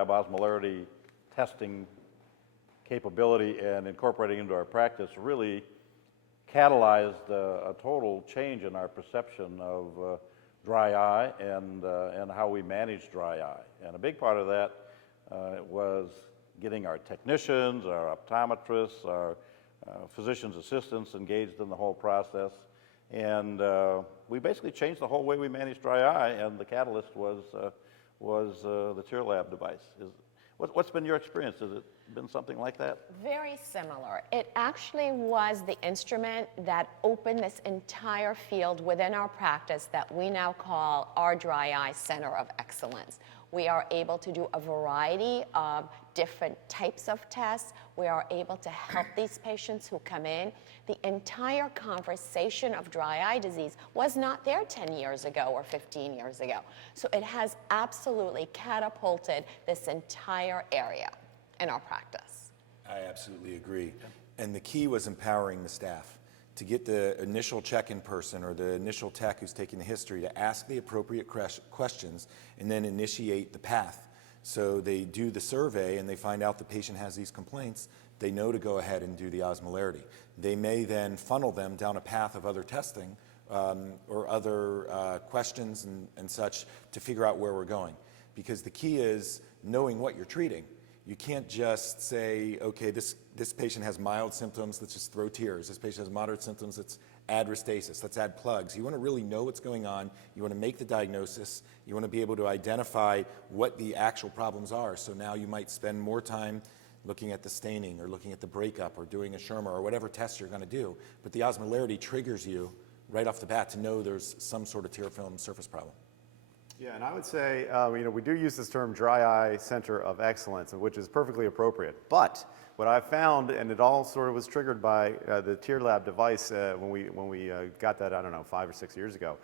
Tearlab osmolarity testing capability and incorporating into our practice really catalyzed a total change in our perception of dry eye and how we manage dry eye. And a big part of that was getting our technicians, our optometrists, our physician's assistants engaged in the whole process. And we basically changed the whole way we manage dry eye, and the catalyst was the Tearlab device. What's been your experience? Has it been something like that? Very similar. It actually was the instrument that opened this entire field within our practice that we now call our Dry Eye Center of Excellence. We are able to do a variety of different types of tests. We are able to help these patients who come in. The entire conversation of dry eye disease was not there 10 years ago or 15 years ago. So it has absolutely catapulted this entire area in our practice. I absolutely agree. And the key was empowering the staff to get the initial check-in person or the initial tech who's taking the history to ask the appropriate questions and then initiate the path. So they do the survey and they find out the patient has these complaints. They know to go ahead and do the osmolarity. They may then funnel them down a path of other testing or other questions and such to figure out where we're going. Because the key is knowing what you're treating. You can't just say, okay, this patient has mild symptoms, let's just throw tears. This patient has moderate symptoms, let's add Restasis, let's add plugs. You want to really know what's going on. You want to make the diagnosis. You want to be able to identify what the actual problems are. So now you might spend more time looking at the staining or looking at the breakup or doing a Schirmer or whatever test you're going to do. But the osmolarity triggers you right off the bat to know there's some sort of tear film surface problem. Yeah, and I would say, we do use this term dry eye center of excellence, which is perfectly appropriate. But what I found, and it all sort of was triggered by the Tearlab device when we got that, I don't know, 5 or 6 years ago,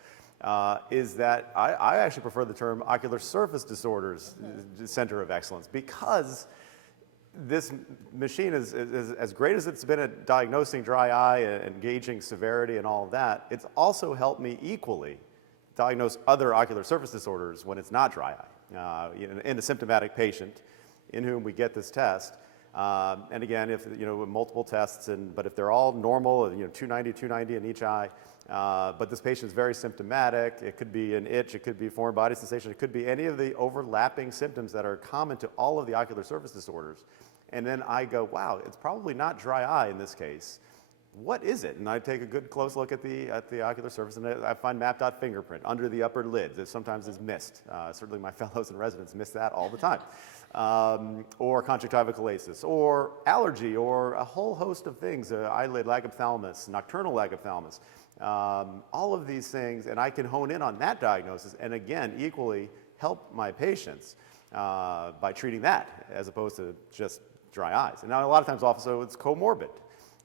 is that I actually prefer the term ocular surface disorders center of excellence, because this machine is as great as it's been at diagnosing dry eye and gauging severity and all of that, it's also helped me equally diagnose other ocular surface disorders when it's not dry eye in a symptomatic patient in whom we get this test. And again, if multiple tests, but if they're all normal, 290 in each eye, but this patient's very symptomatic, it could be an itch, it could be foreign body sensation, it could be any of the overlapping symptoms that are common to all of the ocular surface disorders. And then I go, wow, it's probably not dry eye in this case. What is it? And I take a good close look at the ocular surface, and I find mapped out fingerprint under the upper lid that sometimes is missed. Certainly my fellows and residents miss that all the time. Or conjunctival chalasis, or allergy, or a whole host of things, eyelid lagophthalmos, nocturnal lagophthalmos, all of these things, and I can hone in on that diagnosis, and again, equally help my patients by treating that, as opposed to just dry eyes. And now a lot of times also it's comorbid.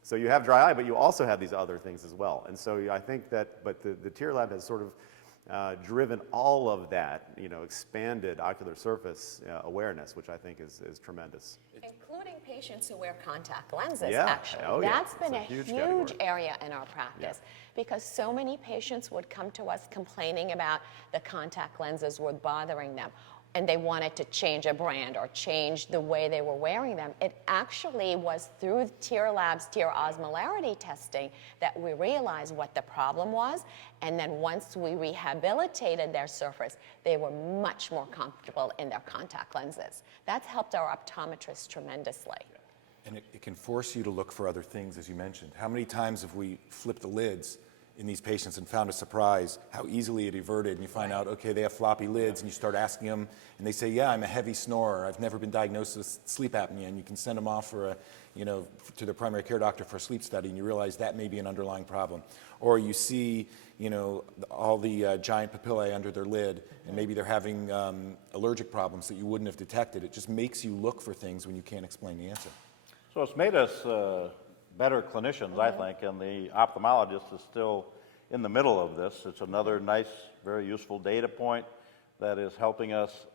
So you have dry eye, but you also have these other things as well. And so I think that, but the Tearlab has sort of driven all of that, expanded ocular surface awareness, which I think is tremendous. Including patients who wear contact lenses, Yeah. actually. Oh, yeah. That's been a huge category. area in our practice, because so many patients would come to us complaining about the contact lenses were bothering them, and they wanted to change a brand or change the way they were wearing them. It actually was through Tearlab's tear osmolarity testing that we realized what the problem was, and then once we rehabilitated their surface, they were much more comfortable in their contact lenses. That's helped our optometrists tremendously. And it can force you to look for other things, as you mentioned. How many times have we flipped the lids in these patients and found a surprise how easily it everted, and you find out, okay, they have floppy lids, and you start asking them, and they say, yeah, I'm a heavy snorer, I've never been diagnosed with sleep apnea, and you can send them off for to their primary care doctor for a sleep study, and you realize that may be an underlying problem. Or you see, all the giant papillae under their lid, and maybe they're having allergic problems that you wouldn't have detected. It just makes you look for things when you can't explain the answer. So it's made us better clinicians, I think, and the ophthalmologist is still in the middle of this. It's another nice, very useful data point that is helping us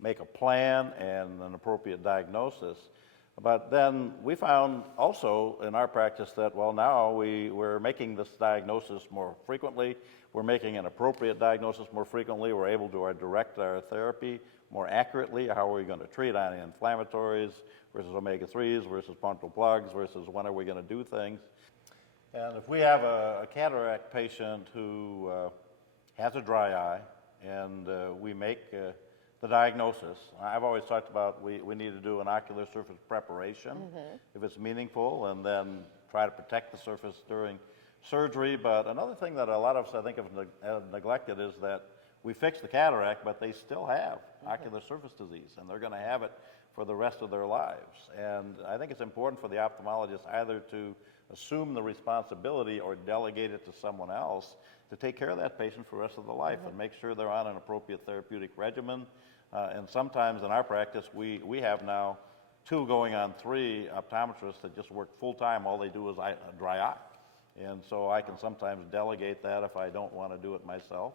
make a plan and an appropriate diagnosis. But then we found also in our practice that, well, now we're making this diagnosis more frequently. We're making an appropriate diagnosis more frequently. We're able to direct our therapy more accurately? How are we going to treat anti-inflammatories versus omega-3s versus punctal plugs versus when are we going to do things? And if we have a cataract patient who has a dry eye and we make the diagnosis, I've always talked about we need to do an ocular surface preparation if it's meaningful, and then try to protect the surface during surgery. But another thing that a lot of us I think have neglected is that we fix the cataract, but they still have ocular surface disease, and they're going to have it for the rest of their lives. And I think it's important for the ophthalmologist either to assume the responsibility or delegate it to someone else to take care of that patient for the rest of their life and make sure they're on an appropriate therapeutic regimen. And sometimes in our practice, we have now 2 going on 3 optometrists that just work full-time. All they do is dry eye. And so I can sometimes delegate that if I don't want to do it myself,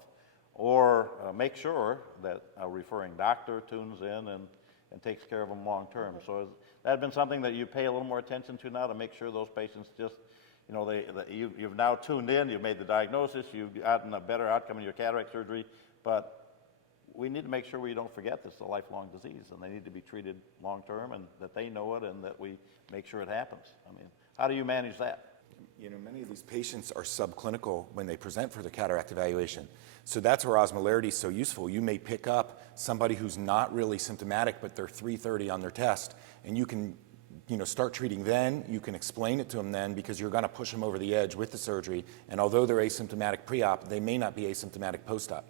or make sure that a referring doctor tunes in and takes care of them long-term. So has that been something that you pay a little more attention to now to make sure those patients just, you know, you've now tuned in, you've made the diagnosis, you've gotten a better outcome in your cataract surgery, but we need to make sure we don't forget this is a lifelong disease, and they need to be treated long-term, and that they know it, and that we make sure it happens. I mean, how do you manage that? You know, many of these patients are subclinical when they present for the cataract evaluation. So that's where osmolarity is so useful. You may pick up somebody who's not really symptomatic, but they're 330 on their test, and you can, you know, start treating then. You can explain it to them then, because you're going to push them over the edge with the surgery. And although they're asymptomatic pre-op, they may not be asymptomatic post-op.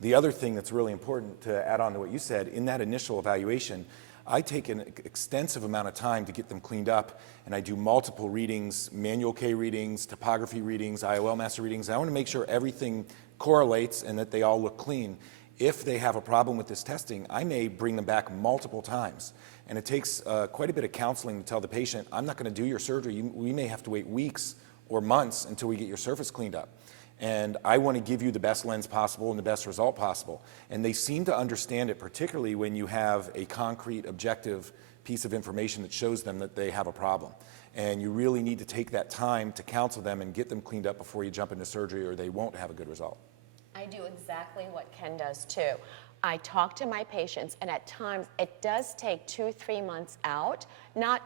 The other thing that's really important to add on to what you said, in that initial evaluation, I take an extensive amount of time to get them cleaned up, and I do multiple readings, manual K readings, topography readings, IOL master readings. I want to make sure everything correlates and that they all look clean. If they have a problem with this testing, I may bring them back multiple times. And it takes quite a bit of counseling to tell the patient, I'm not going to do your surgery. We may have to wait weeks or months until we get your surface cleaned up. And I want to give you the best lens possible and the best result possible. And they seem to understand it, particularly when you have a concrete, objective piece of information that shows them that they have a problem. And you really need to take that time to counsel them and get them cleaned up before you jump into surgery, or they won't have a good result. I do exactly what Ken does too. I talk to my patients, and at times it does take 2-3 months out, not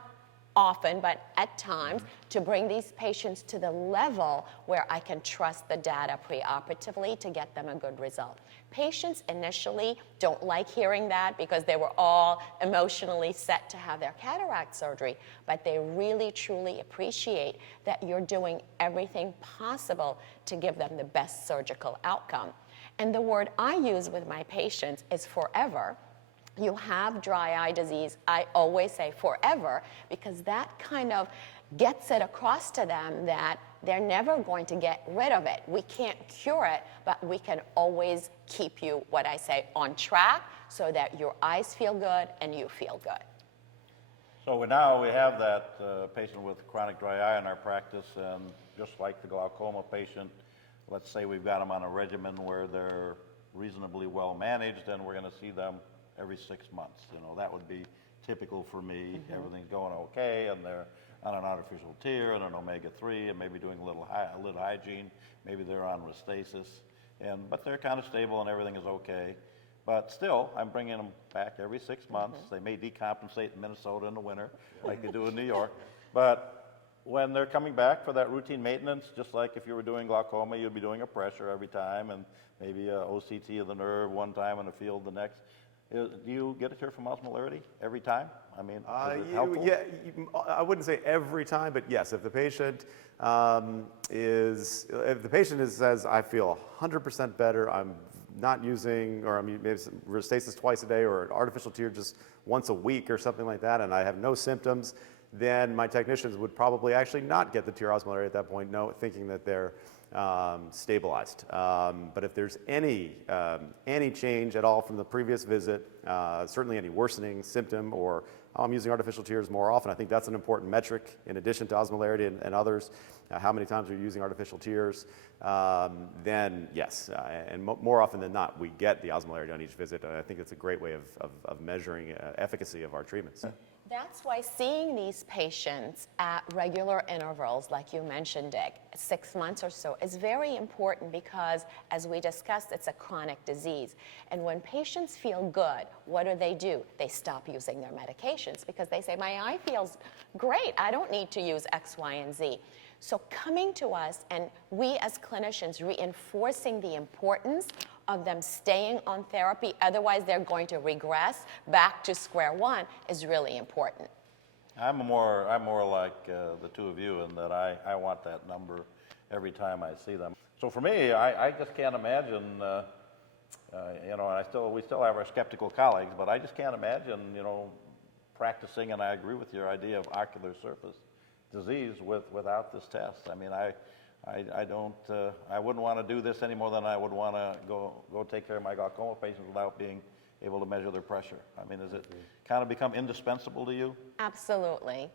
often, but at times, to bring these patients to the level where I can trust the data preoperatively to get them a good result. Patients initially don't like hearing that because they were all emotionally set to have their cataract surgery, but they really truly appreciate that you're doing everything possible to give them the best surgical outcome. And the word I use with my patients is forever. You have dry eye disease, I always say forever, because that kind of gets it across to them that they're never going to get rid of it. We can't cure it, but we can always keep you, what I say, on track so that your eyes feel good and you feel good. So now we have that patient with chronic dry eye in our practice, and just like the glaucoma patient, let's say we've got them on a regimen where they're reasonably well managed, and we're going to see them every 6 months. You know, that would be typical for me. Everything's going okay, and they're on an artificial tear and an omega-3, and maybe doing a little lid hygiene. Maybe they're on Restasis, but they're kind of stable and everything is okay. But still, I'm bringing them back every 6 months. They may decompensate in Minnesota in the winter, like they do in New York. But when they're coming back for that routine maintenance, just like if you were doing glaucoma, you'd be doing a pressure every time, and maybe a OCT of the nerve one time and a field the next. Do you get a cure from osmolarity every time? I mean, is it helpful? Yeah, I wouldn't say every time, but yes, if the patient says, I feel 100% better, I'm not using, or I'm maybe Restasis twice a day, or an artificial tear just once a week or something like that, and I have no symptoms, then my technicians would probably actually not get the tear osmolarity at that point, thinking that they're stabilized. But if there's any change at all from the previous visit, certainly any worsening symptom, or I'm using artificial tears more often, I think that's an important metric in addition to osmolarity and others, how many times you're using artificial tears, then yes, and more often than not, we get the osmolarity on each visit, and I think it's a great way of measuring efficacy of our treatments. That's why seeing these patients at regular intervals, like you mentioned, Dick, 6 months or so, is very important because, as we discussed, it's a chronic disease. And when patients feel good, what do? They stop using their medications because they say, my eye feels great. I don't need to use X, Y, and Z. So coming to us and we as clinicians reinforcing the importance of them staying on therapy, otherwise they're going to regress back to square one, is really important. I'm more like the two of you in that I want that number every time I see them. So for me, I just can't imagine, you know, and we still have our skeptical colleagues, but I just can't imagine, you know, practicing, and I agree with your idea of ocular surface disease without this test. I mean, I wouldn't want to do this any more than I would want to go take care of my glaucoma patients without being able to measure their pressure. I mean, has it kind of become indispensable to you? Absolutely.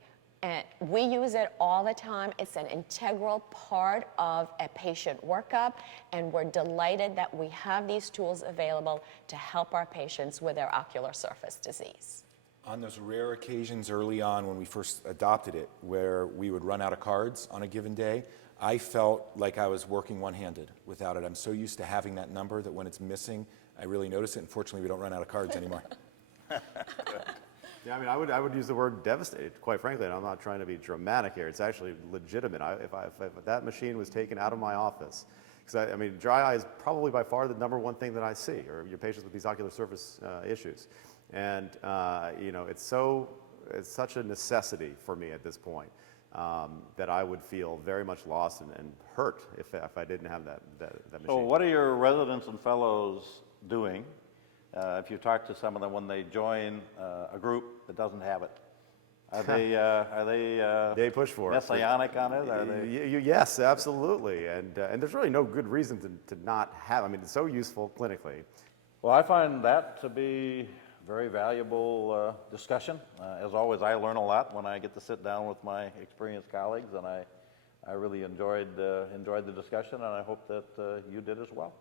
And we use it all the time. It's an integral part of a patient workup, and we're delighted that we have these tools available to help our patients with their ocular surface disease. On those rare occasions early on when we first adopted it, where we would run out of cards on a given day, I felt like I was working one-handed without it. I'm so used to having that number that when it's missing, I really notice it. Unfortunately, we don't run out of cards anymore. Yeah, I mean, I would use the word devastated, quite frankly, and I'm not trying to be dramatic here. It's actually legitimate. If that machine was taken out of my office, because I mean, dry eye is probably by far the number one thing that I see, or your patients with these ocular surface issues. And, you know, it's such a necessity for me at this point that I would feel very much lost and hurt if I didn't have that machine. So what are your residents and fellows doing if you talk to some of them when they join a group that doesn't have it? Are they they push for messianic on it? Are they? Yes, absolutely. And there's really no good reason to not have. I mean, it's so useful clinically. Well, I find that to be very valuable discussion. As always, I learn a lot when I get to sit down with my experienced colleagues, and I really enjoyed the discussion, and I hope that you did as well.